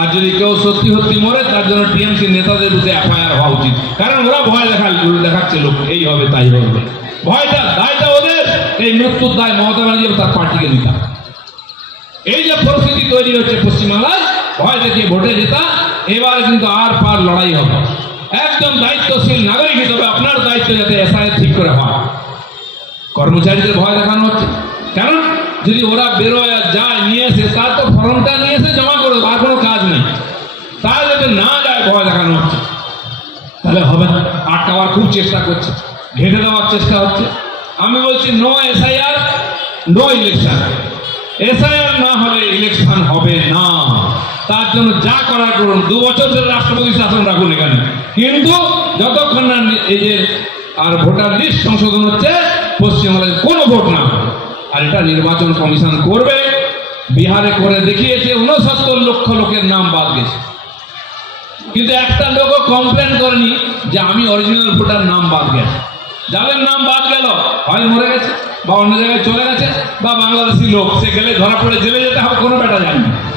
আর যদি কেউ সত্যি সত্যি মরে, তার জন্য টিএমসি নেতাদের বিরুদ্ধে এফআইআর হওয়া উচিত। কারণ ওরা ভয় দেখা দেখাচ্ছে লোক, এই হবে, তাই হবে। ভয়টা, দায়টা ওদের। এই মৃত্যুর দায় মমতা ব্যানার্জি তার পার্টিকে দিতাম এই যে পরিস্থিতি তৈরি হচ্ছে পশ্চিমবাংলায়, ভয় দেখিয়ে ভোটে জেতা, এবারে কিন্তু আর পার লড়াই হবে। একদম দায়িত্বশীল নাগরিক হিসেবে আপনার দায়িত্ব যাতে এসআই ঠিক করে হয়। কর্মচারীদের ভয় দেখানো হচ্ছে। কারণ যদি ওরা বেরোয় যায়, নিয়ে এসে, তার তো ফর্মটা নিয়ে এসে জমা করে দেবো, আর কোনো কাজ নেই তার যাতে না যায় ভয় দেখানো হচ্ছে তাহলে হবে না, আটকাবার খুব চেষ্টা করছে, ঘেটে দেওয়ার চেষ্টা হচ্ছে। আমি বলছি no SIR no election SIR না হলে ইলেকশন হবে না। তার জন্য যা করার করুন, দু বছর ধরে রাষ্ট্রপতি শাসন রাখুন এখানে। কিন্তু যতক্ষণ না এই যে আর ভোটার লিস্ট সংশোধন হচ্ছে, পশ্চিমবঙ্গে কোনো ভোট না। আর এটা নির্বাচন কমিশন করবে। বিহারে করে দেখিয়েছে, উনসত্তর লক্ষ লোকের নাম বাদ গেছে। কিন্তু একটা লোকও কমপ্লেন করেনি যে আমি অরিজিনাল ভোটার নাম বাদ গেছে। যাদের নাম বাদ গেল, হয় মরে গেছে, বা অন্য জায়গায় চলে গেছে, বা বাংলাদেশি লোক, সে গেলে ধরা পড়ে, জেলে যেতে হবে, কোনো ব্যাটা জানি না।